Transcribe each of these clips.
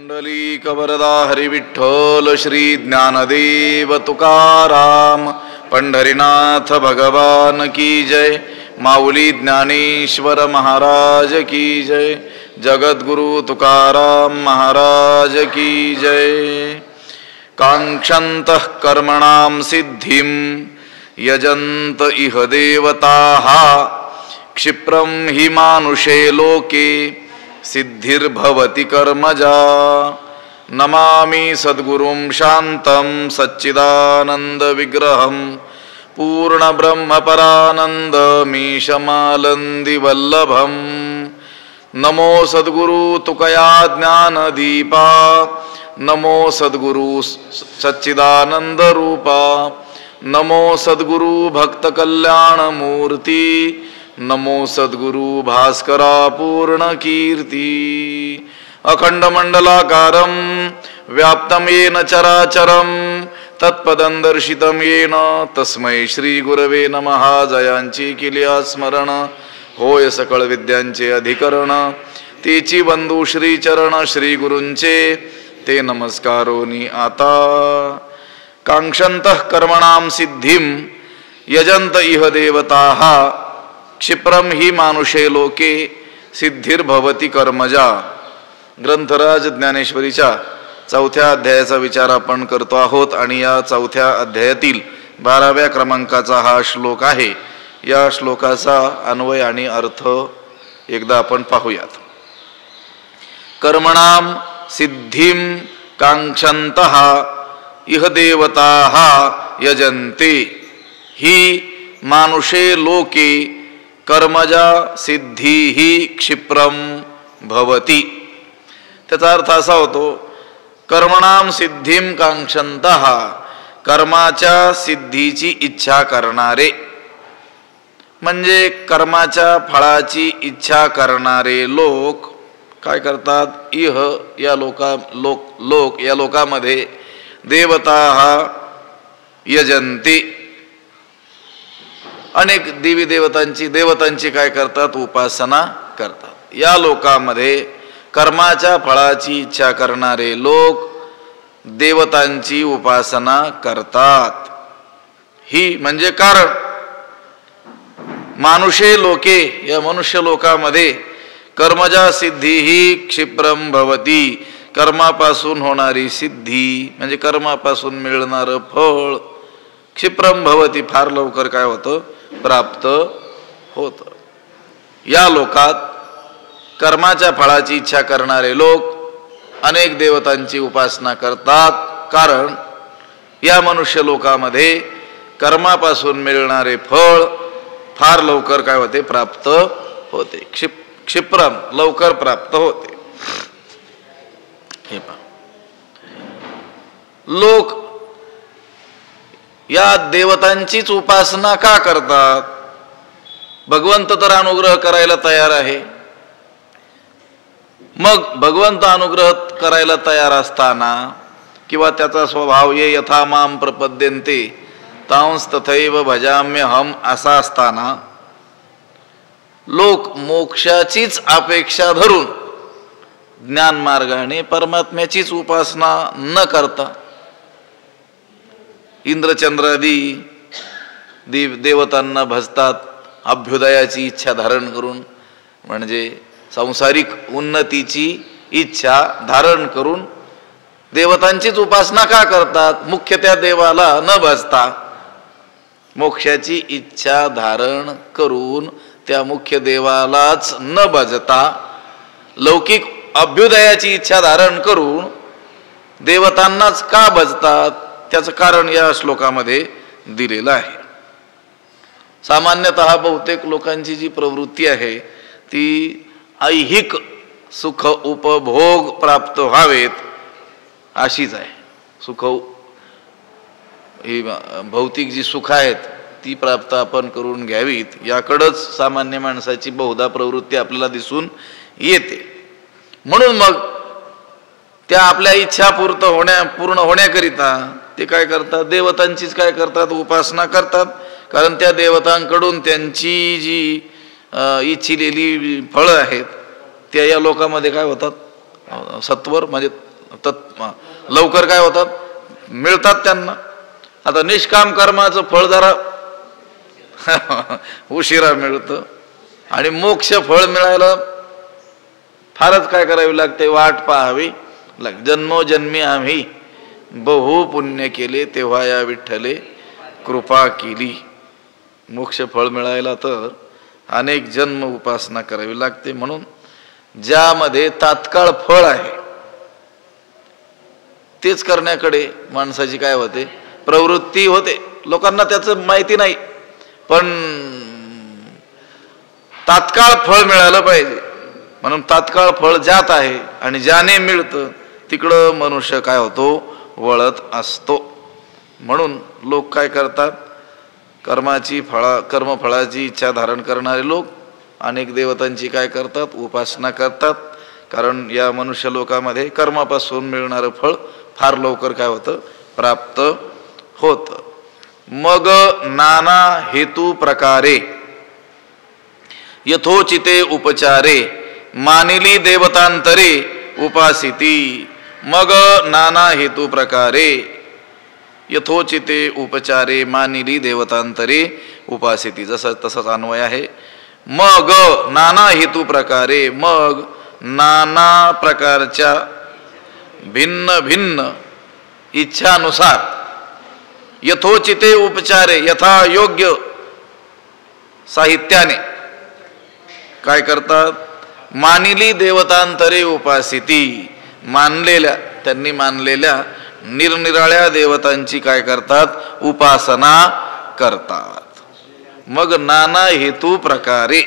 पुंडलिक वरदा हरी विठ्ठल श्री ज्ञानदेव तुकाराम पंढरीनाथ भगवान की जय। माऊली ज्ञानेश्वर महाराज की जय। जगद्गुरु तुकाराम महाराज की जय। कांक्षन्तः कर्मणां सिद्धिं यजन्त इह देवताः क्षिप्रं हि मानुषे लोके सिद्धिर्भवति कर्मजा। नमामि सद्गुरुं शान्तं सच्चिदानंद विग्रहं पूर्ण ब्रह्म परानन्दमीशमालन्दी वल्लभं। नमो सद्गुरु तुकया ज्ञानदीपा नमो सद्गुरु सच्चिदानंद रूपा नमो सद्गुरु भक्त कल्याण मूर्ति नमो सद्गुरु भास्करा पूर्ण कीर्ति। अखंड मंडलाकारं व्याप्तं येन चराचरं तत्पदं दर्शितं येन तस्मै श्री गुरवे नमः। जयांची केली स्मरण होय सकळ विद्यांचे अधिकरण तेची बंधू श्री चरण श्री गुरूंचे ते नमस्कारोनी आता। कांक्षन्तः कर्मणां सिद्धिं यजन्त इह देवताः क्षिप्रम ही मानुषे लोके सिद्धिर्भवती कर्मजा। ग्रंथराज ज्ञानेश्वरीच्या 4थ्या अध्यायाचा विचार आपण करतो आहोत आणि या 4थ्या अध्यायातील 12व्या क्रमांकाचा हा श्लोक आहे। या श्लोकाचा अन्वय आणि अर्थ एकदा आपण पाहूयात। कर्मणां सिद्धिं कांक्षन्तः इह देवताः यजन्ते हि मानुषे लोके कर्मजा सिद्धी ही क्षिप्रम भवती। त्याचा अर्थ असा होतो कर्मणाम सिद्धिम कांक्षन्तः कर्माच्या सिद्धीची इच्छा करणारे म्हणजे कर्माच्या फळाची इच्छा करणारे लोक काय करतात। इह या लोक या लोकामध्ये देवताः यजन्ते अनेक देवी देवतांची काय करतात उपासना करतात। या लोकांमध्ये कर्माच्या फळाची इच्छा करणारे लोक देवतांची उपासना करतात। ही म्हणजे कारण मानुषे लोके या मनुष्य लोकांमध्ये कर्मजा सिद्धी ही क्षिप्रम भवती कर्मापासून होणारी सिद्धी म्हणजे कर्मापासून मिळणारं फळ क्षिप्रम भवती फार लवकर काय होतं प्राप्त होत। या लोकात कर्माच्या फळाची इच्छा करणारे लोक अनेक देवतांची उपासना करतात कारण या मनुष्य लोकांमध्ये कर्मापासून मिळणारे फळ फार लवकर काय होते प्राप्त होते। क्षिप्रम लवकर प्राप्त होते। हे पहा लोक या देवतांचीच उपासना का करतात। भगवंत तर अनुग्रह करायला तयार आहे। मग भगवंत अनुग्रह करायला तयार असताना किंवा त्याचा स्वभाव ये यथा माम प्रपद्यन्ते तांस तथैव भजाम्यहम असा असताना लोक मोक्षाचीच अपेक्षा धरून ज्ञान मार्गाने परमात्म्याचीच उपासना न करता इंद्रचंद्रादी देवतांना भजतात अभ्युदयाची इच्छा धारण करून म्हणजे सांसारिक उन्नतीची इच्छा धारण करून देवतांचीच उपासना का करतात। मुख्य त्या देवाला न भजता मोक्षाची इच्छा धारण करून त्या मुख्य देवालाच न भजता लौकिक अभ्युदयाची इच्छा धारण करून देवतांनाच का भजतात त्याचं कारण या श्लोकामध्ये दिलेलं आहे। सामान्यतः बहुतेक लोकांची जी प्रवृत्ती आहे ती ऐहिक सुख उपभोग प्राप्त व्हावेत अशीच आहे। सुख ही भौतिक जी सुख आहेत ती प्राप्त आपण करून घ्यावीत याकडेच सामान्य माणसाची बहुधा प्रवृत्ती आपल्याला दिसून येते। म्हणून मग त्या आपल्या इच्छा पूर्ण होण्याकरिता ते काय करतात देवतांचीच काय करतात उपासना करतात कारण त्या देवतांकडून त्यांची जी इच्छिलेली फळं आहेत त्या या लोकांमध्ये काय होतात सत्वर म्हणजे लवकर काय होतात, मिळतात त्यांना. आता निष्काम कर्माचं फळ जरा उशिरा मिळतं आणि मोक्ष फळ मिळायला फारच काय करावी लागते, वाट पाहावी लागते. जन्मोजन्मी आम्ही बहु पुण्य केले, तेव्हा या विठ्ठले कृपा केली. मोक्ष फळ मिळायला तर अनेक जन्म उपासना करावी लागते. म्हणून ज्यामध्ये तात्काळ फळ आहे तेच करण्याकडे माणसाची काय होते, प्रवृत्ती होते. लोकांना त्याचं माहिती नाही, पण तात्काळ फळ मिळालं पाहिजे. म्हणून तात्काळ फळ ज्यात आहे आणि ज्याने मिळतं तिकडं मनुष्य काय होतो, वळत असतो. म्हणून लोक काय करतात, कर्मफळाची इच्छा धारण करणारे लोक अनेक देवतांची काय करतात, उपासना करतात. कारण या मनुष्य लोकामध्ये कर्मापासून मिळणारं फळ फार लवकर काय होतं, प्राप्त होतं. मग नाना हेतू प्रकारे यथोचिते उपचारे मानिली देवतांतरे उपासिती. मग नाना हेतू प्रकारे यथोचिते उपचारे मानिली देवतांतरे उपासिती. जसं तसंच अन्वय आहे. मग नाना हेतू प्रकारे, मग नाना प्रकारच्या भिन्न भिन्न इच्छानुसार यथोचिते उपचारे, यथा योग्य साहित्याने काय करतात, मानिली देवतांतरे उपासिती. त्यांनी मानलेल्या निरनिराळ्या देवतांची काय करतात, उपासना करतात. मग नाना हेतू प्रकारे,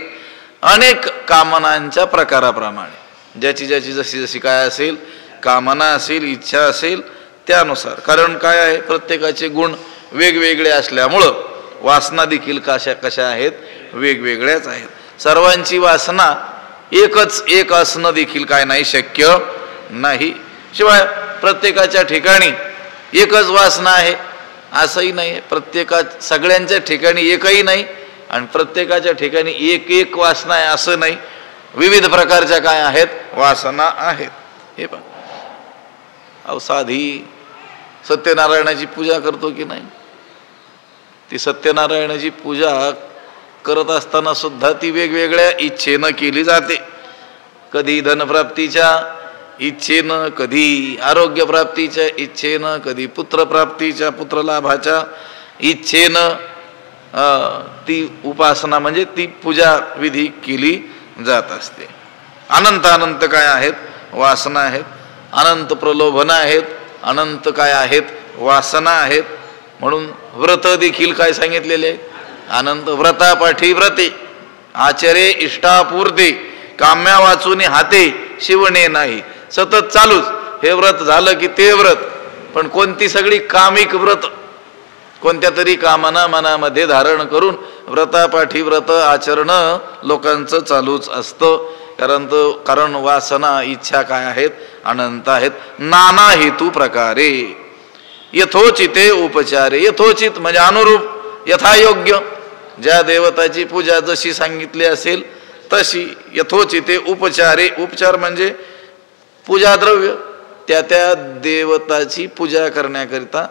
अनेक कामनांच्या प्रकाराप्रमाणे, ज्याची ज्याची जशी जशी काय असेल कामना असेल, इच्छा असेल त्यानुसार. कारण काय आहे, प्रत्येकाचे गुण वेगवेगळे असल्यामुळं वासना देखील कशा आहेत, वेगवेगळ्याच आहेत. सर्वांची वासना एक असणं देखील काय नाही, शक्य नाही. शिवाय प्रत्येकाच्या ठिकाणी एकच वासना आहे असंही नाही. सगळ्यांच्या ठिकाणी एकही नाही आणि प्रत्येकाच्या ठिकाणी एक वासना आहे असं नाही. विविध प्रकारच्या काय आहेत, वासना आहेत. हे पहा, अहो साधी सत्यनारायणाची पूजा करतो की नाही, ती सत्यनारायणाची पूजा करत असताना सुद्धा ती वेगवेगळ्या इच्छेनं केली जाते. कधी धनप्राप्तीच्या इच्छेनं, कधी आरोग्यप्राप्तीच्या इच्छेनं, कधी पुत्रप्राप्तीच्या, पुत्रलाभाच्या इच्छेनं ती उपासना म्हणजे ती पूजा विधी केली जात असते. अनंत काय आहेत, वासना आहेत. अनंत प्रलोभन आहेत, अनंत काय आहेत, वासना आहेत. म्हणून व्रत देखील काय सांगितलेले आहेत, अनंत. व्रतापाठी व्रते आचरे इष्टापूर्ते, काम्या वाचून हाते शिवणे नाही. सतत चालूच. हे व्रत झालं की ते व्रत, पण कोणती सगळी कामिक व्रत, कोणत्या तरी कामना मनामध्ये धारण करून व्रतापाठी व्रत आचरण लोकांचं चालूच असतं. कारण वासना इच्छा काय आहेत, अनंत आहेत. नाना हेतू प्रकारे यथोचिते उपचारे, यथोचित म्हणजे अनुरूप, यथायोग्य, ज्या देवताची पूजा जशी सांगितली असेल तशी. यथोचिते उपचारे, उपचार म्हणजे पूजा द्रव्य, त्या देवताची पूजा करण्याकरिता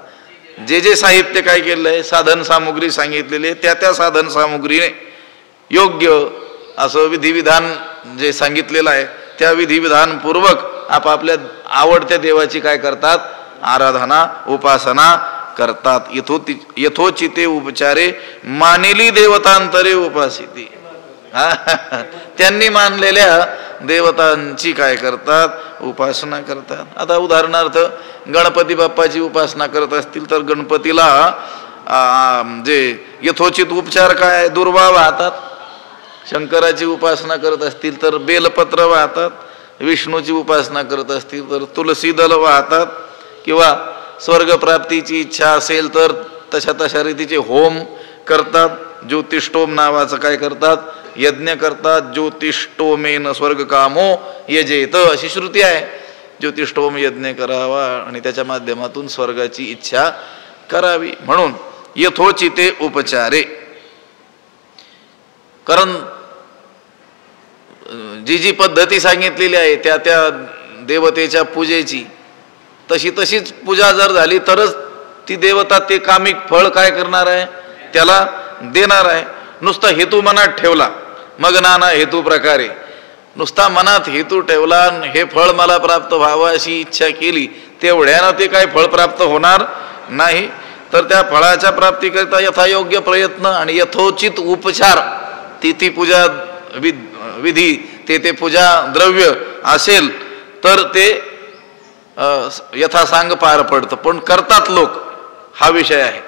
जे साहित्य काय केलेलं आहे, साधन सामुग्री सांगितलेली, त्या साधन सामुग्रीने योग्य असं विधिविधान जे सांगितलेलं आहे त्या विधिविधान पूर्वक आपापल्या आवडत्या देवाची काय करतात, आराधना उपासना करतात. यथोचिते उपचारे मानिली देवतांतरे उपासिती. त्यांनी मानलेल्या देवतांची काय करतात, उपासना करतात. आता उदाहरणार्थ गणपती बाप्पाची उपासना करत असतील तर गणपतीला जे यथोचित उपचार काय, दुर्वा वाहतात. शंकराची उपासना करत असतील तर बेलपत्र वाहतात. विष्णूची उपासना करत असतील तर तुलसी दल वाहतात. किंवा स्वर्गप्राप्तीची इच्छा असेल तर तशा रीतीचे होम करतात. ज्योतिष्टोम नावाचं काय करतात, यज्ञ करतात. ज्योतिष्टोमेन स्वर्ग कामो यजेत, अशी श्रुती आहे. ज्योतिष्टोम यज्ञ करावा आणि त्याच्या माध्यमातून स्वर्गाची इच्छा करावी. म्हणून यथोचिते उपचारे, कारण जी पद्धती सांगितलेली आहे त्या देवतेच्या पूजेची तशी तशीच पूजा जर झाली तरच ती देवता ते कामिक फळ काय करणार आहे, त्याला देणार आहे. नुसता हेतू मनात ठेवला मग नाना हेतू प्रकारे, नुसता मनात हेतू ठेवला, हे फळ मला प्राप्त व्हावं अशी इच्छा केली, तेवढ्यानं ते काय फळ प्राप्त होणार नाही. तर त्या फळाच्या प्राप्तीकरिता यथायोग्य प्रयत्न आणि यथोचित उपचार, ती पूजा विधी ते पूजा द्रव्य असेल तर ते यथासांग पार पडतं. पण करतात लोक, हा विषय आहे.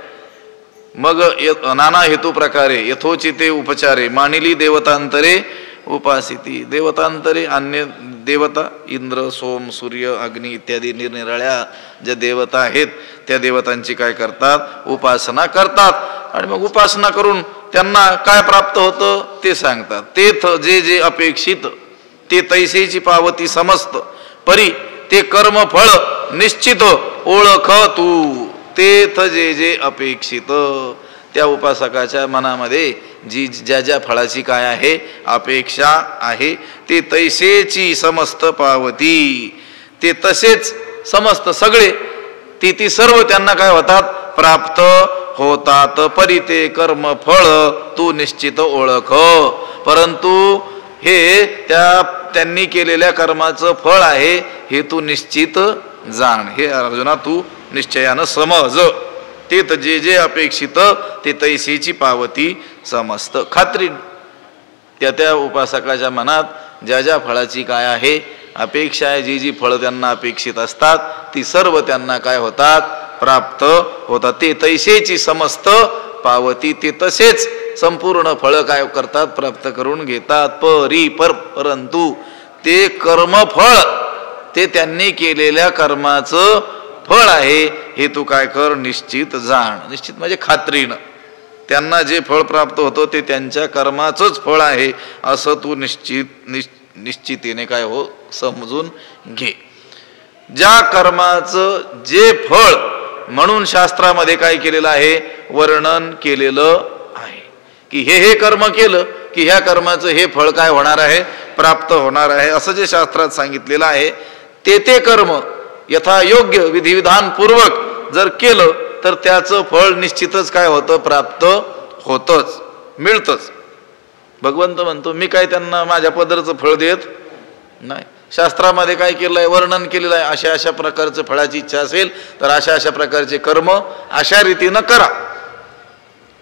मग नाना हेतू प्रकारे यथोचिते उपचारे मानिली देवतांतरे उपासिती. देवतांतरे अन्य देवता, इंद्र, सोम, सूर्य, अग्नी इत्यादी निरनिराळ्या ज्या देवता आहेत त्या देवतांची काय करतात, उपासना करतात. आणि मग उपासना करून त्यांना काय प्राप्त होतं ते सांगतात. तेथ जे जे अपेक्षित ते तैसेची पावती समस्त, परी ते कर्मफळ निश्चित ओळख तू. तेथ जे जे अपेक्षित, त्या उपासकाच्या मनामध्ये जी ज्या ज्या फळाची काय आहे अपेक्षा आहे ते तैसेची समस्त पावती, ते तसेच समस्त सगळे ती सर्व त्यांना काय होतात, प्राप्त होतात. परी ते कर्मफळ तू निश्चित ओळख. परंतु हे त्यांनी केलेल्या कर्माचं फळ आहे हे तू निश्चित जाण, हे अर्जुना तू निश्चयानं समज. तेथ जे जे अपेक्षित ते तैसेची पावती समस्त. खात्री त्या उपासकाच्या मनात ज्या ज्या फळाची काय आहे अपेक्षा आहे, जी जी फळं त्यांना अपेक्षित असतात ती सर्व त्यांना काय होतात, प्राप्त होतात. ते तैसेची समस्त पावती, ते तसेच संपूर्ण फळं काय करतात, प्राप्त करून घेतात. परंतु ते कर्मफळ ते त्यांनी केलेल्या कर्माचं फळ आहे हे तू काय कर, निश्चित जाण. निश्चित म्हणजे खात्रीनं त्यांना जे फळ प्राप्त होतं ते त्यांच्या कर्माचंच फळ आहे असं तू निश्चितीने काय हो समजून घे. ज्या कर्माचं जे फळ म्हणून शास्त्रामध्ये काय केलेलं आहे, वर्णन केलेलं आहे की हे कर्म केलं की ह्या कर्माचं हे फळ काय होणार आहे, प्राप्त होणार आहे. असं जे शास्त्रात सांगितलेलं आहे ते कर्म यथायोग्य विधिविधान पूर्वक जर केलं तर त्याचं फळ निश्चितच काय होतं, प्राप्त होतच, मिळतच. भगवंत म्हणतो मी काय त्यांना माझ्या पदरचं फळ देत नाही. शास्त्रामध्ये काय केलं आहे, वर्णन केलेलं आहे, अशा अशा प्रकारचं फळाची इच्छा असेल तर अशा अशा प्रकारचे कर्म अशा रीतीनं करा.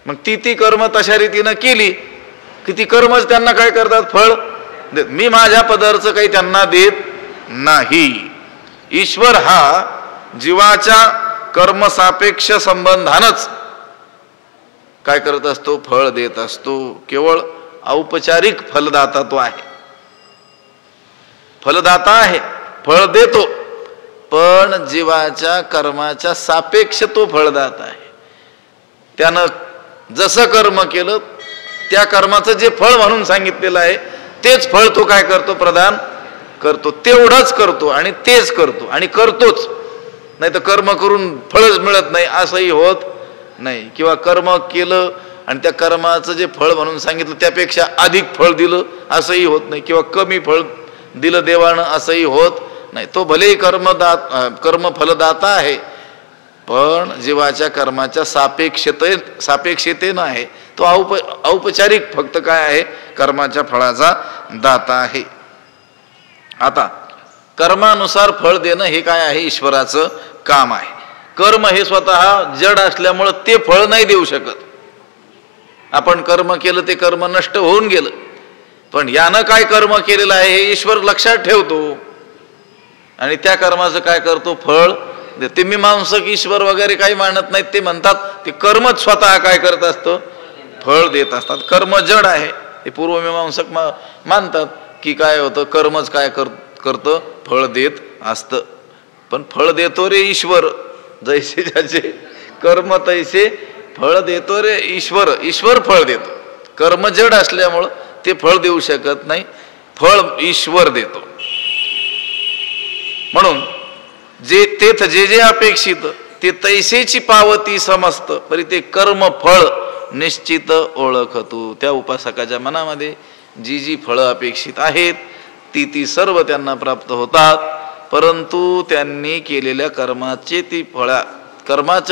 मग ती कर्म तशा रीतीनं केली की ती कर्मच त्यांना काय करतात, फळ देत. मी माझ्या पदरचं काही त्यांना देत नाही. ईश्वर हा जीवाच्या कर्मसापेक्ष संबंधानच काय करत असतो, फळ देत असतो. केवळ औपचारिक फलदाता तो आहे, फलदाता आहे, फळ देतो, पण जीवाच्या कर्माच्या सापेक्ष तो फळदाता आहे. त्यानं जसं कर्म केलं त्या कर्माचं जे फळ म्हणून सांगितलेलं आहे तेच फळ तो काय करतो, प्रदान करतो. तेवढंच करतो आणि तेच करतो आणि करतोच. नाही तर कर्म करून फळच मिळत नाही असंही होत नाही. किंवा कर्म केलं आणि त्या कर्माचं जे फळ म्हणून सांगितलं त्यापेक्षा अधिक फळ दिलं असंही होत नाही. किंवा कमी फळ दिलं देवानं असंही होत नाही. तो भलेही कर्मफलदाता आहे पण जीवाच्या कर्माच्या सापेक्षतेनं आहे. तो औपचारिक फक्त काय आहे, कर्माच्या फळाचा दाता आहे. आता कर्मानुसार फळ देणं हे काय आहे, ईश्वराचं काम आहे. कर्म हे स्वतः जड असल्यामुळं ते फळ नाही देऊ शकत. आपण कर्म केलं ते कर्म नष्ट होऊन गेलं, पण यानं काय कर्म केलेलं आहे हे ईश्वर लक्षात ठेवतो आणि त्या कर्माचं काय करतो, फळ देते. मीमांसक ईश्वर वगैरे काही मानत नाहीत. ते म्हणतात ते कर्मच स्वतः काय करत असतं, फळ देत असतात. कर्म जड आहे हे पूर्वमीमांसक मानतात की काय होतं, कर्मच काय करतं, फळ देत असतं. पण फळ देतो रे ईश्वर, जैसे ज्याचे कर्म तैसे फळ देतो रे ईश्वर. ईश्वर फळ देतो. कर्म जड असल्यामुळं ते फळ देऊ शकत नाही, फळ ईश्वर देतो. म्हणून तेथ जे जे अपेक्षित ते तैसेची पावती समस्त, परी ते कर्म फळ निश्चित ओळख तू. त्या उपासकाच्या मनामध्ये जी जी फळं अपेक्षित आहेत ती सर्व त्यांना प्राप्त होतात. परंतु त्यांनी केलेल्या कर्माचे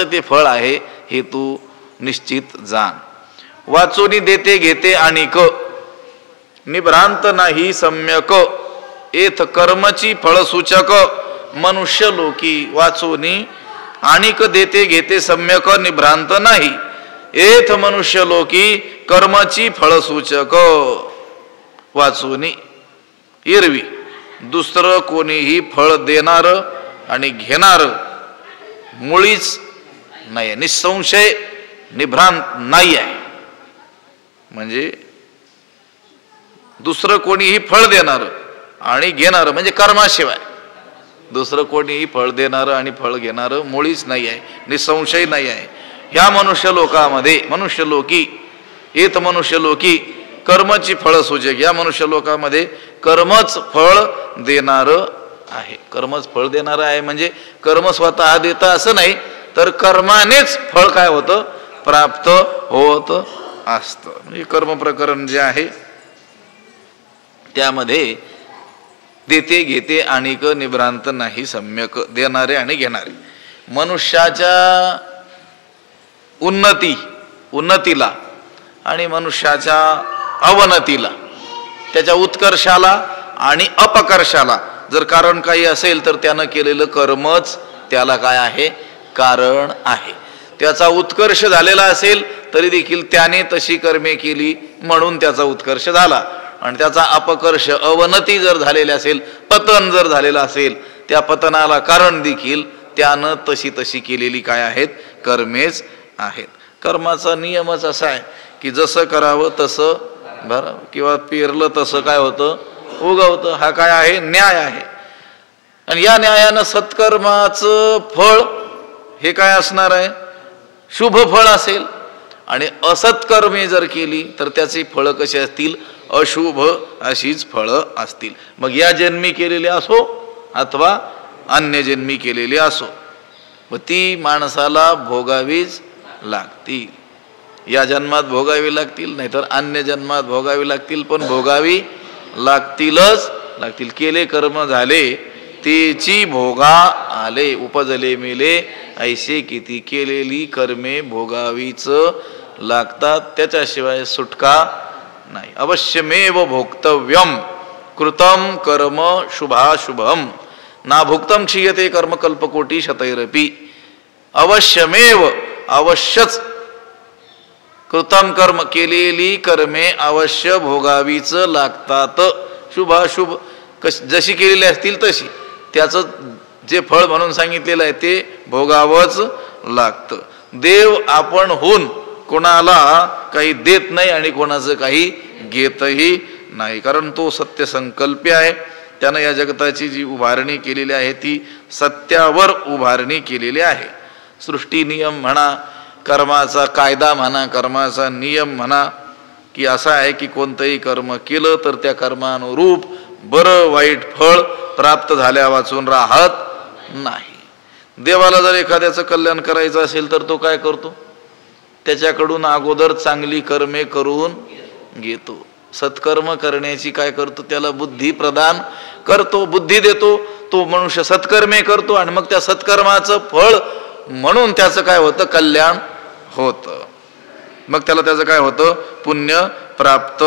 ते फळ आहे हे तू निश्चित जाण. वाचोनी देते घेते आणिक निभ्रांत नाही सम्यक एथ कर्मची फळसूचक मनुष्य लोकी. वाचोनी आणिक देते घेते सम्यक निभ्रांत नाही एथ मनुष्य लोकी कर्माची फळसूचक. वाचोनी एरवी दुसरं कोणीही फळ देणार आणि घेणार मुळीच नाही, निसंशय निभ्रांत नाही आहे. म्हणजे दुसरं कोणीही फळ देणार आणि घेणार म्हणजे कर्माशिवाय दुसरं कोणीही फळ देणार आणि फळ घेणार मुळीच नाही आहे, निसंशय नाही आहे. ह्या मनुष्य लोकामध्ये मनुष्य लोकी एत मनुष्य लोकी कर्मची फळ सूचक. या मनुष्य लोकामध्ये कर्मच फळ देणार आहे. कर्मच फळ देणार आहे म्हणजे कर्म स्वतः देतं असं नाही, तर कर्मानेच फळ काय होतं प्राप्त होत असतं. म्हणजे कर्म प्रकरण जे आहे त्यामध्ये देते घेते आणिक निभ्रांत नाही सम्यक. देणारे आणि घेणारे. मनुष्याच्या उन्नतीला आणि मनुष्याच्या अवनतीला, त्याच्या उत्कर्षाला आणि अपकर्षाला जर कारण काही असेल तर त्यानं केलेलं कर्मच त्याला काय आहे कारण आहे. त्याचा उत्कर्ष झालेला असेल तरी देखील त्याने तशी कर्मे केली म्हणून त्याचा उत्कर्ष झाला, आणि त्याचा अपकर्ष अवनती जर झालेली असेल, पतन जर झालेलं असेल, त्या पतनाला कारण देखील त्यानं तशी केलेली काय आहेत कर्मेच आहेत. कर्माचा नियमच असा आहे की जसं करावं तसं बरं किंवा पेरलं तसं काय होतं उगवतं. हा काय आहे न्याय आहे. आणि या न्यायानं सत्कर्माचं फळ हे काय असणार आहे शुभ फळ असेल, आणि असत्कर्मे जर केली तर त्याची फळं कशी असतील अशुभ अशीच फळं असतील. मग या जन्मी केलेली असो अथवा अन्य जन्मी केलेली असो, व ती माणसाला भोगावीच लागतील. या जन्मात भोगावी लागतील नाहीतर अन्य जन्मात भोगावी लागतील, पण भोगावी लागतीलच लागतील. केले कर्म झाले तेची भोगा आले, उपजले मेले ऐसे किती. केलेली कर्मे भोगावीच लागतात, त्याच्याशिवाय सुटका नाही. अवश्यमेव भोक्तव्यम कृतम कर्म शुभाशुभम ना भुक्तम क्षीयते कर्म कल्पकोटी शतैरपी. अवश्यमेव अवश्यच कृतम कर्म केलेली कर्मे अवश्य भोगावीच लागतात. शुभाशुभ जशी केलेली असतील तशी त्याचं जे फळ म्हणून सांगितलेलं आहे ते भोगावंच लागतं. देव आपण होऊन कोणाला काही देत नाही आणि कोणाचं काही घेतही नाही, कारण तो सत्य संकल्पी आहे. त्यानं या जगताची जी उभारणी केलेली आहे ती सत्यावर उभारणी केलेली आहे. सृष्टी नियम म्हणा, कर्माचा कायदा म्हणा, कर्माचा नियम म्हणा, की असा आहे की कोणतंही कर्म केलं तर त्या कर्मानुरूप बरं वाईट फळ प्राप्त झाल्या वाचून राहत नाही. देवाला जर एखाद्याचं कल्याण करायचं असेल तर तो काय करतो त्याच्याकडून अगोदर चांगली कर्मे करून घेतो. सत्कर्म करण्याची काय करतो त्याला बुद्धी प्रदान करतो, बुद्धी देतो. तो मनुष्य सत्कर्मे करतो आणि मग त्या सत्कर्माचं फळ म्हणून त्याचं काय होतं कल्याण होतं. मग त्याला त्याचं काय होतं पुण्य प्राप्त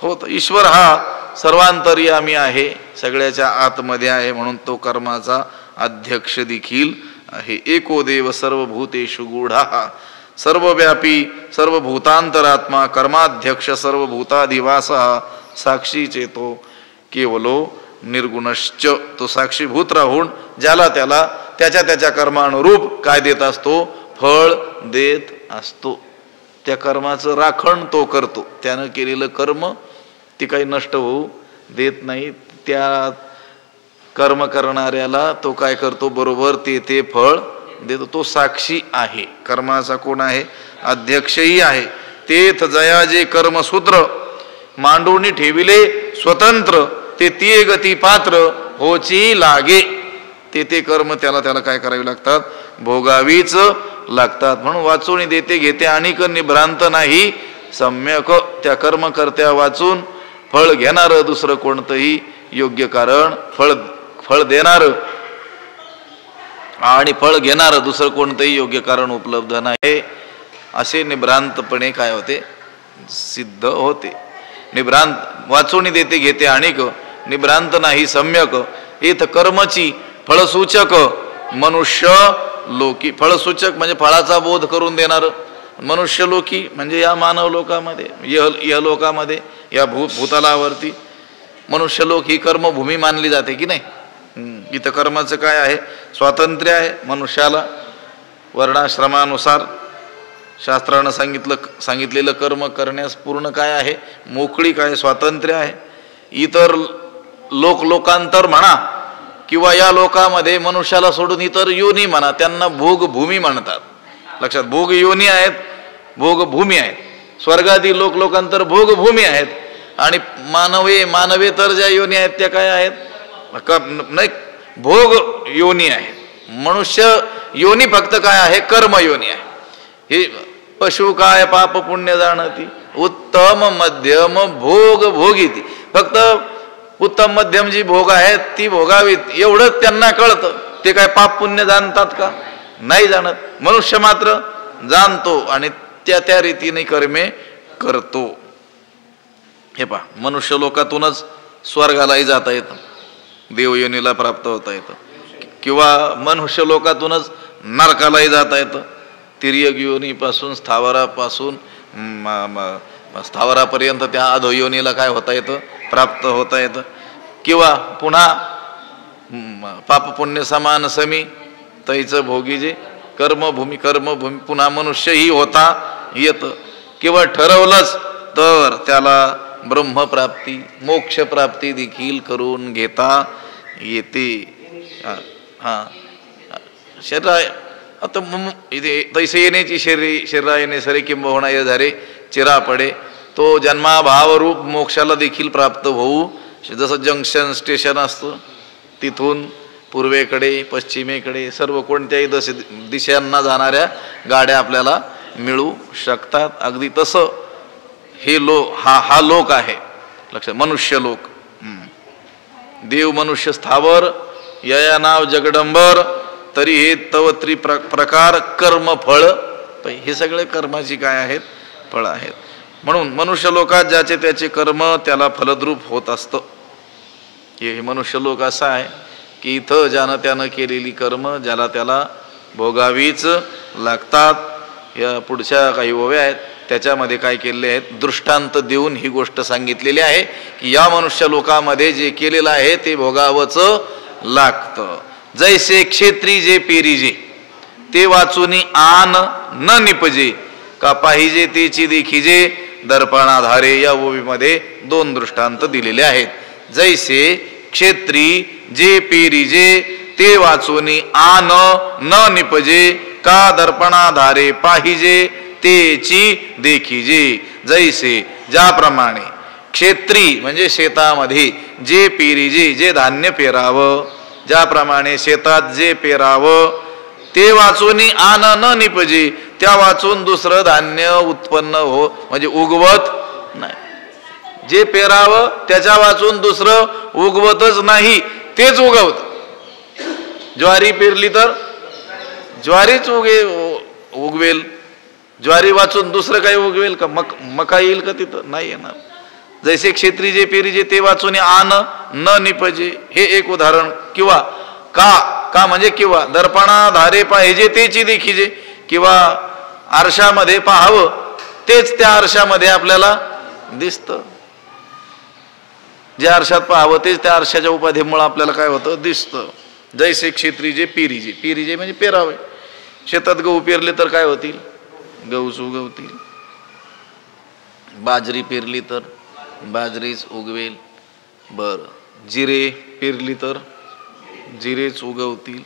होतं. ईश्वर हा सर्वांतर्यामी आहे, सगळ्याच्या आतमध्ये आहे, म्हणून तो कर्माचा अध्यक्ष देखील आहे. एको देव सर्वभूतेषु गूढः सर्वव्यापी सर्वभूतांतरात्मा कर्माध्यक्ष सर्वभूताधिवासः साक्षी चेतो केवलो निर्गुणश्च. तो साक्षीभूत राहून ज्याला त्याला त्याच्या त्याच्या कर्मानुरूप काय देत असतो फळ देत असतो. त्या कर्माचं राखण तो करतो. त्यानं केलेलं कर्म ती काही नष्ट होऊ देत नाही. त्या कर्म करणाऱ्याला तो काय करतो बरोबर ते फळ देतो. तो साक्षी आहे. कर्माचा कोण आहे अध्यक्षही आहे. तेथ जया जे कर्मसूत्र मांडूनी ठेविले स्वतंत्र ते ती गती पात्र होची लागे. ते कर्म त्याला काय करावे लागतात भोगावीच लागतात. म्हणून वाचून देते घेते आणिक निभ्रांत नाही सम्यक. त्या कर्म करत्या वाचून फळ घेणार दुसरं कोणतंही योग्य कारण फळ देणार आणि फळ घेणारं दुसरं कोणतंही योग्य कारण उपलब्ध नाही असे निभ्रांतपणे काय होते, सिद्ध होते. निभ्रांत वाचोनी देते घेते आणिक, निभ्रांत नाही सम्यक. इथ कर्मची फळसूचक मनुष्य लोकी. फळसूचक म्हणजे फळाचा बोध करून देणार. मनुष्य लोकी म्हणजे या मानव लोकामध्ये, या लोकामध्ये, या भूतलावरती मनुष्य लोक ही कर्मभूमी मानली जाते की नाही. इथं कर्माचं काय आहे, स्वातंत्र्य आहे मनुष्याला. वर्णाश्रमानुसार शास्त्रानं सांगितलेलं कर्म करण्यास पूर्ण काय आहे, मोकळी काय स्वातंत्र्य आहे. इतर लोकांतर म्हणा किंवा या लोकामध्ये मनुष्याला सोडून इतर योनी म्हणा, त्यांना भोगभूमी म्हणतात. लक्षात, भोग योनी आहेत, भोगभूमी आहेत. स्वर्गादी लोकांतर भोगभूमी आहेत आणि मानवेतर ज्या योनी आहेत त्या काय आहेत, नाही भोग योनी आहे. मनुष्य योनी फक्त काय आहे, कर्म योनी आहे. हे पशु काय पाप पुण्य जाणती, उत्तम मध्यम भोग भोगीती. फक्त उत्तम मध्यम जी भोग आहेत ती भोगावीत एवढंच त्यांना कळतं. ते काय पाप पुण्य जाणतात का, नाही जाणत. मनुष्य मात्र जाणतो आणि त्या रीतीने कर्मे करतो. हे पहा, मनुष्य लोकातूनच स्वर्गालाही जाता येतं, देवयोनीला प्राप्त होता येतं, किंवा मनुष्य लोकातूनच नरकालाही जाता येतं. तिर्यक योनीपासून स्थावरापर्यंत त्या अधोयोनीला काय होता येतं, प्राप्त होता येतं. किंवा पुन्हा पापपुण्य समान समी तैचं भोगी जे कर्मभूमी पुन्हा मनुष्यही होता येतं. किंवा ठरवलंच तर त्याला ब्रह्मप्राप्ती मोक्षप्राप्ती देखील करून घेता येते. शरीर आता इथे तैसे येण्याची शरीरा येणे सरे किंबहुना ये झारे चिरा पडे. तो जन्माभावरूप मोक्षाला देखील प्राप्त होऊ. जसं जंक्शन स्टेशन असतं, तिथून पूर्वेकडे पश्चिमेकडे सर्व कोणत्याही दिशांना जाणाऱ्या गाड्या आपल्याला मिळू शकतात. अगदी तसं हे हा लोक आहे. लक्षात, मनुष्य लोक. देव मनुष्य स्थावर यया नाव जगडंबर तरी हे तव प्रकार कर्म फळ. हे सगळे कर्माची काय आहेत, फळ आहेत. म्हणून मनुष्य लोकात ज्याचे त्याचे कर्म त्याला फलद्रूप होत असतं. हे मनुष्य लोक असा आहे की इथं ज्यानं त्यानं केलेली कर्म ज्याला त्याला भोगावीच लागतात. या पुढच्या काही ओव्या आहेत त्याच्यामध्ये काय केलेले आहेत, दृष्टांत देऊन ही गोष्ट सांगितलेली आहे की या मनुष्य लोकामध्ये जे केलेलं आहे ते भोगावंच लागतं. जैसे क्षेत्री जे पेरीजे ते वाचुनी आन न निपजे, का पाहिजे तेची देखीजे दर्पणाधारे. या ओवीमध्ये दोन दृष्टांत दिलेले आहेत. जैसे क्षेत्री जे पेरीजे ते वाचुनी आन न निपजे, का दर्पणाधारे पाहिजे तेची देखीजे. जैसे ज्याप्रमाणे क्षेत्री म्हणजे शेतामध्ये जे पेरीजे जे धान्य पेरावं, ज्याप्रमाणे शेतात जे पेरावं ते वाचून आन न निपजे, त्या वाचून दुसरं धान्य उत्पन्न हो म्हणजे उगवत नाही. जे पेरावं त्याच्या वाचून दुसरं उगवतच नाही, तेच उगवत. ज्वारी पेरली तर ज्वारीच उगवेल, ज्वारी वाचून दुसरं काही उगवेल का, मका येईल का, तिथं नाही येणार. जैसे क्षेत्री जे पेरीजे ते वाचून आन न निपजे, हे एक उदाहरण. किंवा का म्हणजे किंवा दर्पणाधारे पाहिजे तेची देखीजे, किंवा आरशामध्ये पाहावं तेच त्या आरशामध्ये आपल्याला दिसतं. ज्या आरशात पाहावं तेच त्या आरशाच्या उपाधीमुळे आपल्याला काय होतं, दिसतं. जैसे क्षेत्री जे पेरीजे, पेरीजे म्हणजे पेरावे. शेतात गहू पेरले तर काय होतील, गहूच उगवतील. बाजरी पेरली तर बाजरीच उगवेल. बर, जिरे पेरली तर जिरेच उगवतील.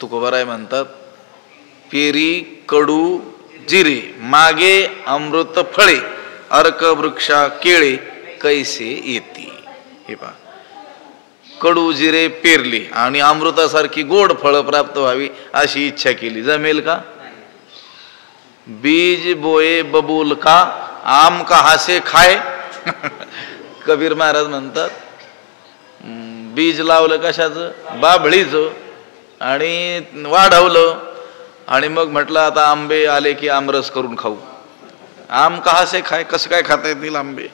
तुकोबाराय म्हणतात, पेरी कडू जिरे मागे अमृत फळे, अर्क वृक्षा केळे कैसे येती. हे पहा, कडू जिरे पेरली आणि अमृतासारखी गोड फळं प्राप्त व्हावी अशी इच्छा केली, जमेल का. बीज बोये बबूल का, आम कहा से खाय. कबीर महाराज म्हणतात, बीज लावलं कशाचं, बाभळीचं, आणि वाढवलं आणि मग म्हटलं आता आंबे आले की आमरस करून खाऊ. आम कहासे खाय, कसं काय खाता येतील आंबे.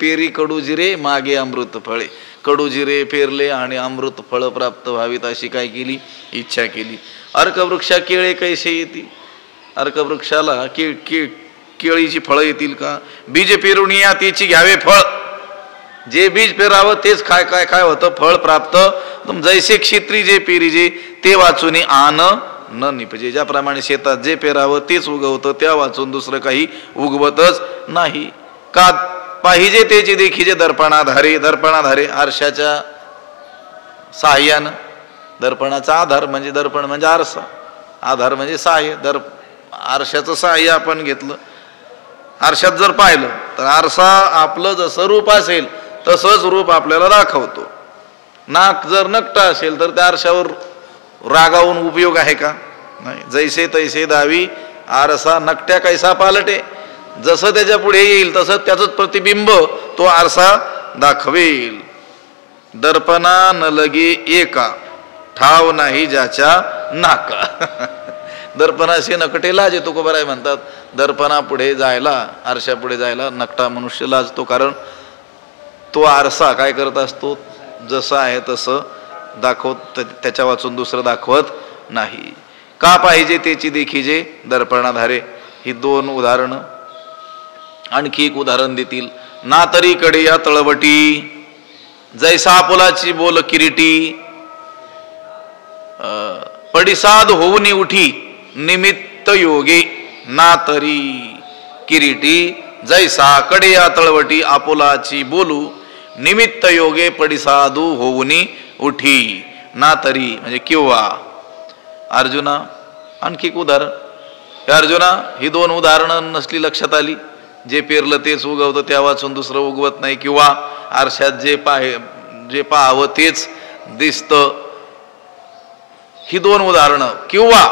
पेरी कडू जिरे मागे अमृत फळे. कडू जिरे पेरले आणि अमृत फळ प्राप्त व्हावीत अशी काय केली, इच्छा केली. अर्कवृक्षा केळे कैसे येतील, अर्कवृक्षाला केळीची फळं येतील का. बीज पेरून या त्याची घ्यावे फळ. जे बीज पेरावं तेच काय काय काय होतं, फळ प्राप्त. जैसे क्षेत्री जे पेरीजे ते वाचून आन न निपजे. ज्याप्रमाणे शेतात जे पेरावं तेच उगवतं, त्या वाचून दुसरं काही उगवतच नाही. का पाहिजे त्याची देखीजे दर्पणाधारे. दर्पणाधारे आरशाच्या सहाय्यानं. दर्पणाचा आधार म्हणजे दर्पण म्हणजे आरसा, आधार म्हणजे सहाय्य. आरशाचं सहाय्य आपण घेतलं. आरशात जर पाहिलं तर आरसा आपलं जसं रूप असेल तसंच रूप आपल्याला दाखवतो. नाक जर नकटा असेल तर त्या आरशावर रागावून उपयोग आहे का, नाही. जैसे तैसे दावी आरसा नकट्या कैसा पालटे. जसं त्याच्या पुढे येईल तसं त्याचंच प्रतिबिंब तो आरसा दाखवेल. दर्पणा न लगे एका ठाव नाही ज्याच्या नाका. दर्पणाशी नकटे लाज येतो कोबराय म्हणतात. दर्पणा पुढे जायला, आरशा पुढे जायला नकटा मनुष्य लाजतो, कारण तो आरसा काय करत असतो, जसं आहे तसं दाखवत, त्याच्या वाचून दुसरं दाखवत नाही. का पाहिजे त्याची देखीजे दर्पणाधारे. ही दोन उदाहरणं. आणखी एक उदाहरण देतील. ना तरी कडे या तळवटी जैसा आपुलाची बोल किरीटी. पडिसाद होऊनी उठी निमित्त योगे. ना तरी किरीटी जैसा कडे या तळवटी आपुलाची बोलू निमित्त योगे पडिसादू होऊनी उठी. ना तरी म्हणजे किंवा. अर्जुना आणखी एक उदाहरण. अर्जुना ही दोन उदाहरणं नसली लक्षात आली, जे पेरलं तेच उगवतं त्या वाचून दुसरं उगवत नाही, किंवा आरशात जे पाहावं तेच दिसतं, ही दोन उदाहरणं. किंवा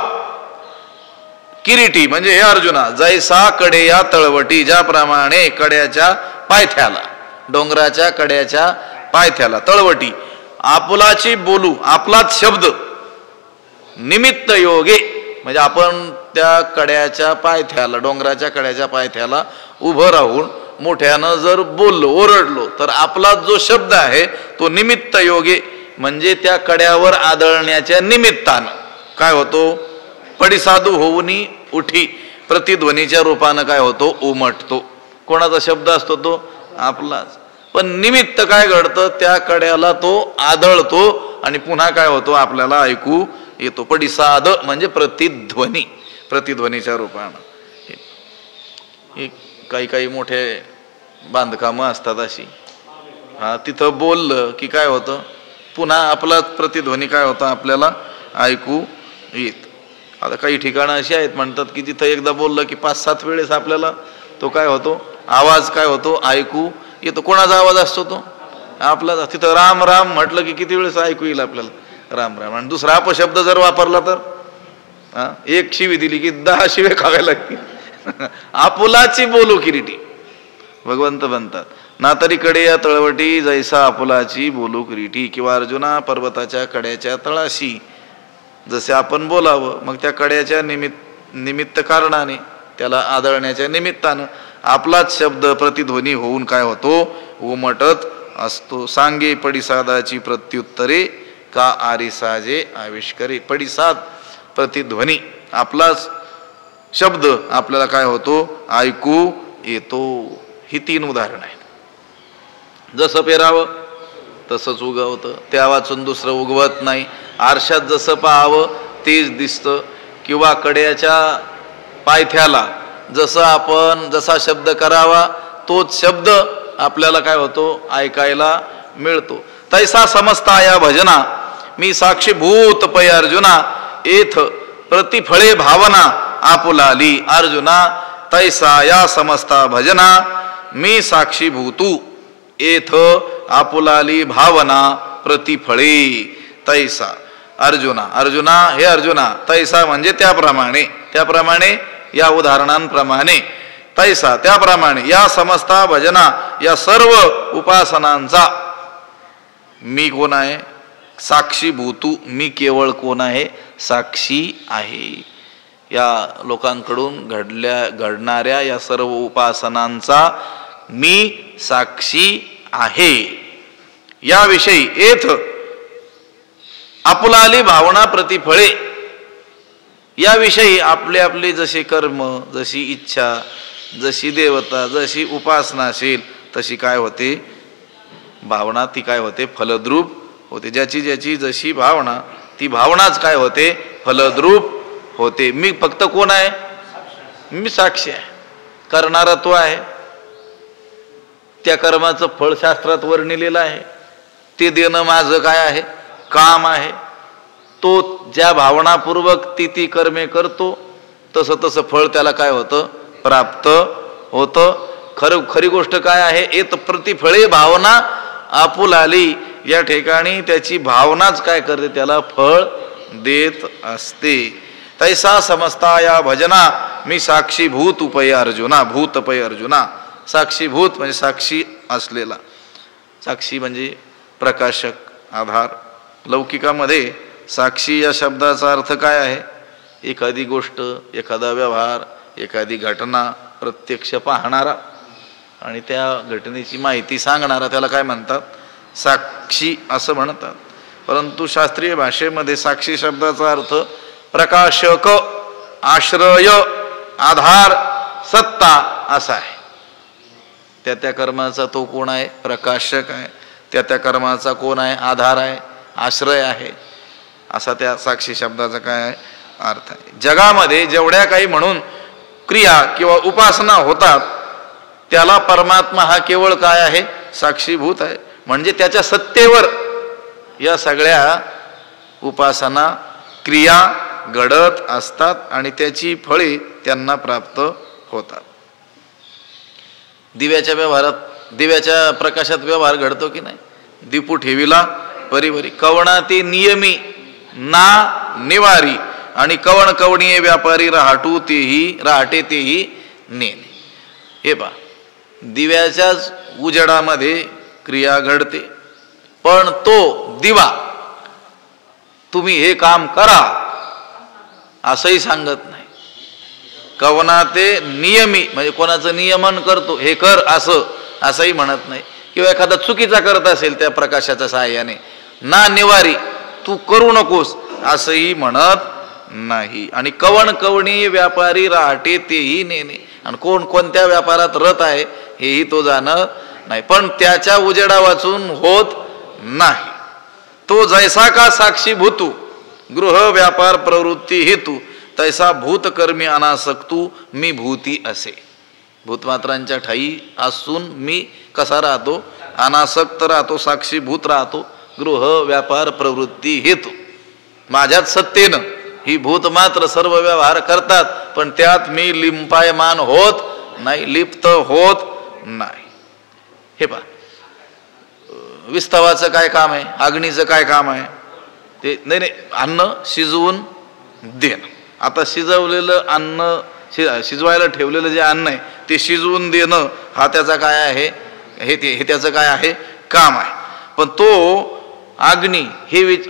किरीटी म्हणजे हे अर्जुना जैसा कडे या तळवटी, ज्याप्रमाणे कड्याच्या पायथ्याला, डोंगराच्या कड्याच्या पायथ्याला तळवटी आपुलाची बोलू, आपलाच शब्द निमित्त योगे म्हणजे आपण त्या कड्याच्या पायथ्याला, डोंगराच्या कड्याच्या पायथ्याला उभं राहून मोठ्यानं जर बोललो, ओरडलो, तर आपला जो शब्द आहे तो निमित्त योगे म्हणजे त्या कड्यावर आदळण्याच्या निमित्तानं काय होतो, पडिसादू होऊनी उठी, प्रतिध्वनीच्या रूपानं काय होतो, उमटतो. कोणाचा शब्द असतो तो आपलाच, पण निमित्त काय घडतं, त्या कड्याला तो आदळतो आणि पुन्हा काय होतो, आपल्याला ऐकू येतो. पडिसाद म्हणजे प्रतिध्वनी, प्रतिध्वनीच्या रूपानं. काही काही मोठे बांधकामं असतात अशी, तिथं बोललं की काय होतं, पुन्हा आपला प्रतिध्वनी काय होतं, आपल्याला ऐकू येत. आता काही ठिकाणं अशी आहेत म्हणतात की तिथं एकदा बोललं की 5-7 वेळेस आपल्याला तो काय होतो, आवाज काय होतो, ऐकू येतो. कोणाचा आवाज असतो तो आपला. तिथं राम राम म्हटलं की किती वेळेस ऐकू येईल आपल्याला राम राम. आणि दुसरा अपशब्द जर वापरला तर एक शिवी दिली की 10 शिवे खाव्या लागतील. आपुलाची बोलू किरीटी भगवंत म्हणतात. ना तरी कडे या तळवटी जैसा आपुलाची बोलू किरीटी. किंवा अर्जुना पर्वताच्या कड्याच्या तळाशी जसे आपण बोलावं, मग त्या कड्याच्या निमित्त कारणाने, त्याला आदळण्याच्या निमित्तानं आपलाच शब्द प्रतिध्वनी होऊन काय होतो, उमटत असतो. सांगे पडिसादाची प्रत्युत्तरे का आरिसाजे आविष्करे. पडिसाद प्रतिध्वनी, आपलाच शब्द आपल्याला काय होतो, ऐकू येतो. ही 3 उदाहरणं आहेत. जसं पेरावं तसंच उगवतं, त्या वाचून दुसरं उगवत नाही. आरशात जसं पाहावं तेच दिसतं. किंवा कड्याच्या पायथ्याला जसं आपण जसा शब्द करावा तोच शब्द आपल्याला काय होतो, ऐकायला मिळतो. तैसा समजता या भजना मी साक्षीभूत पै अर्जुना एथ प्रतिफळे भावना आपुलाली. अर्जुना तैसा या समजता भजना मी साक्षीभूतू एथ आपुलाली भावना प्रतिफळे. तैसा अर्जुना, अर्जुना हे अर्जुना, तैसा म्हणजे त्याप्रमाणे, त्याप्रमाणे या उदाहरणांप्रमाणे, तैसा त्याप्रमाणे, या समस्ता भजना या सर्व उपासनांचा मी कोण आहे, साक्षी भूतू, मी केवळ कोण आहे? साक्षी आहे. या लोकांकडून घडणाऱ्या या सर्व उपासनांचा मी साक्षी आहे. याविषयी एथ आपुलाली भावना प्रतिफळे, याविषयी आपले आपले जसे कर्म, जशी इच्छा, जशी देवता, जशी उपासना असेल तशी काय होते? भावना ती काय होते? फलद्रूप होते. ज्याची ज्याची जशी भावना ती भावनाच काय होते? फलद्रूप होते. मी फक्त कोण आहे? मी साक्षी आहे. करणारा तो आहे. त्या कर्माचं फळ शास्त्रात वर्णिलेलं आहे. ते देणं माझं काय आहे? काम आहे. तो ज्या भावनापूर्वक ती कर्मे करतो तसं तसं फळ त्याला काय होतं? प्राप्त होतं. खरी गोष्ट काय आहे? एत प्रतिफळे भावना आपुलाली, या ठिकाणी त्याची भावनाच काय करते? त्याला फळ देत असते. तैसा समजता या भजना मी साक्षीभूत उपय अर्जुना. भूतपय अर्जुना, साक्षीभूत म्हणजे साक्षी असलेला. साक्षी म्हणजे प्रकाशक, आधार. लौकिकामध्ये साक्षी या शब्दाचा अर्थ काय आहे? एखादी गोष्ट, एखादा व्यवहार, एखादी घटना प्रत्यक्ष पाहणारा आणि त्या घटनेची माहिती सांगणारा त्याला काय म्हणतात? साक्षी असं म्हणतात. परंतु शास्त्रीय भाषेमध्ये साक्षी शब्दाचा अर्थ प्रकाशक, आश्रय, आधार, सत्ता असा आहे. त्या कर्माचा तो कोण आहे? प्रकाशक आहे. त्या कर्माचा कोण आहे? आधार आहे, आश्रय आहे. असा त्या साक्षी शब्दाचा काय आहे? अर्थ आहे. जगामध्ये जेवढ्या काही म्हणून क्रिया किंवा उपासना होतात त्याला परमात्मा हा केवळ काय आहे? साक्षीभूत आहे. म्हणजे त्याच्या सत्तेवर या सगळ्या उपासना क्रिया घडत असतात आणि त्याची फळे त्यांना प्राप्त होतात. दिव्याच्या व्यवहारात, दिव्याच्या प्रकाशात व्यवहार घडतो की नाही? दीपू ठेविला परिवरी, कवणा ते नियमी ना निवारी, आणि कवण कवणीय व्यापारी राहटे तेही नेणे. हे पहा, दिव्याच्याच उजेडामध्ये क्रिया घडते, पण तो दिवा तुम्ही हे काम करा असंही सांगत नाही. कवना ते नियमी म्हणजे कोणाचं नियमन करतो, हे कर असंही म्हणत नाही. किंवा एखादा चुकीचा करत असेल त्या प्रकाशाच्या सहाय्याने, ना निवारी तू करू नकोस असंही म्हणत नाही. आणि कवण कवणी व्यापारी राहटे तेही नेणे, आणि कोण कोणत्या व्यापारात रत आहे हेही तो जाणत नाही. पण त्याच्या उजेडा वाचून होत नाही. तो जैसा का साक्षी भूतू गृह व्यापार प्रवृत्ती हेतू, तैसा भूतकर्मी अनासक्तू मी भूती असे. भूतमात्रांच्या ठाई असून मी कसा राहतो? अनासक्त राहतो, साक्षीभूत राहतो. गृह व्यापार प्रवृत्ती हेतू, माझ्याच सत्तेनं ही भूत मात्र सर्व व्यवहार करतात, पण त्यात मी लिंपायमान होत नाही, लिप्त होत नाही. हे पहा, विस्तवाचं काय काम आहे? अग्नीचं काय काम आहे? ते नाही, अन्न शिजवून देणं. आता शिजवलेलं अन्न, शिजवायला ठेवलेलं जे अन्न आहे ते शिजवून देणं हा त्याचा काय आहे? हे त्याचं काय आहे? काम आहे. पण तो अग्नी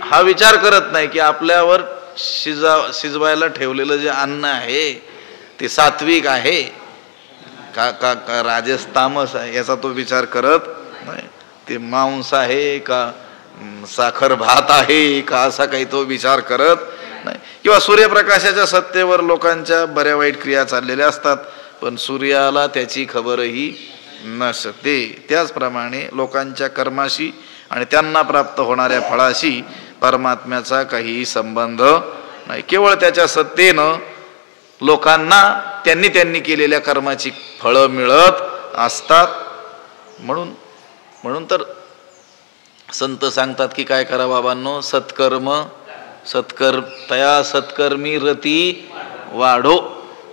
हा विचार करत नाही की आपल्यावर शिजवायला ठेवलेलं जे अन्न आहे ते सात्विक आहे का राजस तामस आहे याचा तो विचार करत नाही. ते मांस आहे का साखर भात आहे का असा काही तो विचार करत नाही. किंवा सूर्यप्रकाशाच्या सत्तेवर लोकांच्या बऱ्या वाईट क्रिया चाललेल्या असतात, पण सूर्याला त्याची खबरही नसते. त्याचप्रमाणे लोकांच्या कर्माशी आणि त्यांना प्राप्त होणाऱ्या फळाशी परमात्म्याचा काहीही संबंध नाही. केवळ त्याच्या सत्तेनं लोकांना त्यांनी केलेल्या कर्माची फळं मिळत असतात. म्हणून तर संत सांगतात की काय करा बाबांनो? सत्कर्मी रती वाढो.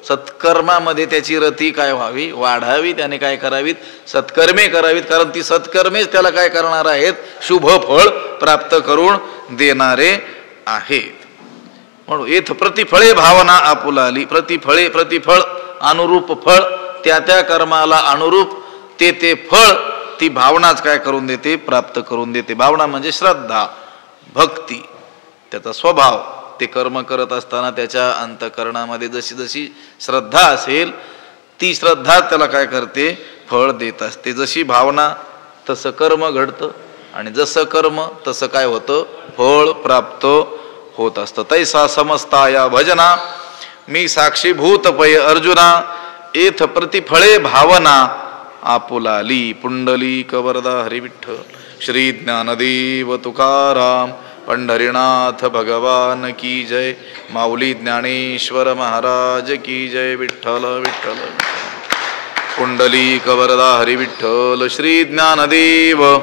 सत्कर्मामध्ये त्याची रती काय व्हावी? वाढावी. त्याने काय करावीत? सत्कर्मे करावीत. कारण ती सत्कर्मेच त्याला काय करणार आहेत? शुभ फळ प्राप्त करून देणारे आहेत. म्हणून येथ प्रतिफळे भावना आपुलाली. प्रतिफळ अनुरूप फळ, त्या कर्माला अनुरूप ते फळ ती भावनाच काय करून देते? प्राप्त करून देते. भावना म्हणजे श्रद्धा, भक्ती, त्याचा स्वभाव, ते कर्म करत असताना त्याच्या अंतःकरणामध्ये जशी जशी श्रद्धा असेल ती श्रद्धा त्याला काय करते, फळ देत असते. जशी भावना तसं कर्म घडतं आणि जसं कर्म तसं काय होतं, फळ प्राप्त होत असतं. तैसा समजता या भजना मी साक्षीभूत पय अर्जुना एथ प्रतिफळे भावना आपुलाली पुंडलिक वरदा हरिविठ्ठल. श्री ज्ञानदेव तुकाराम पंढरीनाथ भगवान की जय. माऊली ज्ञानेश्वर महाराज की जय. विठ्ठल विठ्ठल पुंडलिक वरदा हरिविठ्ठल. श्री ज्ञानदेव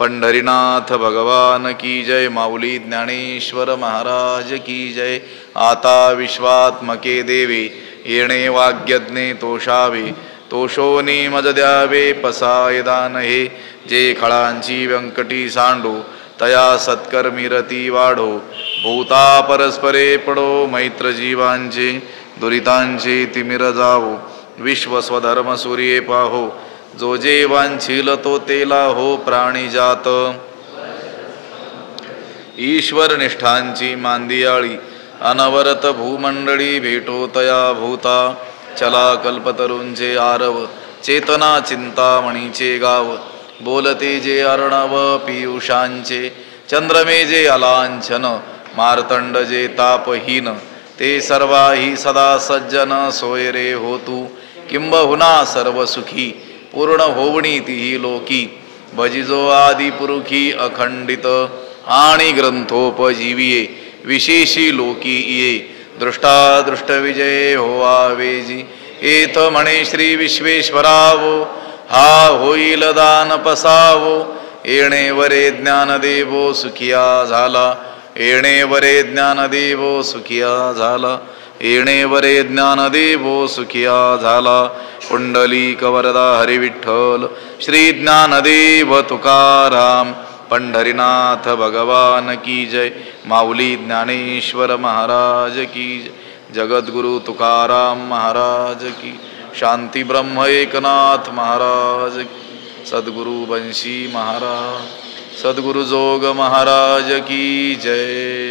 पंढरीनाथ भगवान की जय. माऊली ज्ञानेश्वर महाराज की जय. आता विश्वात्मके देवे येणे वाग्यज्ञे तोषावे तोषोनी मज द्यावे पसाय दान हे. जे खळांची व्यंकटी सांडो तया सत्कर्मी रती वाढो. भूता परस्परे पडो मैत्र जीवांचे दुरितांचे तिमिर जावो. विश्व स्वधर्म सूर्ये पाहो जो जे वांछील तो तेला हो प्राणी जात. ईश्वर निष्ठांची मांदियाळी अनवरत भूमंडळी भेटो तया भूता. चला कल्पतरूंचे आरव चेतना चिंतामणीचे गाव. बोलते जे अर्णव पियुषांचे चंद्रमे जे अलांछन. मार्तंड जे तापहीन ते सर्वाही सदा सज्जन. सोय रे हो तू किंबहुना सर्व सुखी पूर्ण होवणी तिही लोकी. भजिजो आदि पुरुखी अखंडित आणि ग्रंथोपजीविये विशेषी लोकी ये. दृष्टा दृष्ट विजय होवावेजी एथ म्हणे श्री विश्वेश्वरावो. हा होईल दान पसावो. येणे वरे ज्ञानदेवो सुखिया झाला. येणे वरे ज्ञानदेवो सुखिया झाला. येणे वरे ज्ञानदेवो सुखिया झाला. पुंडलिक वरदा हरिविठ्ठल. श्री ज्ञानदेव तुकाराम पंढरीनाथ भगवान की जय. माऊली ज्ञानेश्वर महाराज की जय. जगद्गुरु तुकाराम महाराज की. शांती ब्रह्म एकनाथ महाराज की. सद्गुरु बंशी महाराज. सद्गुरु जोग महाराज की जय.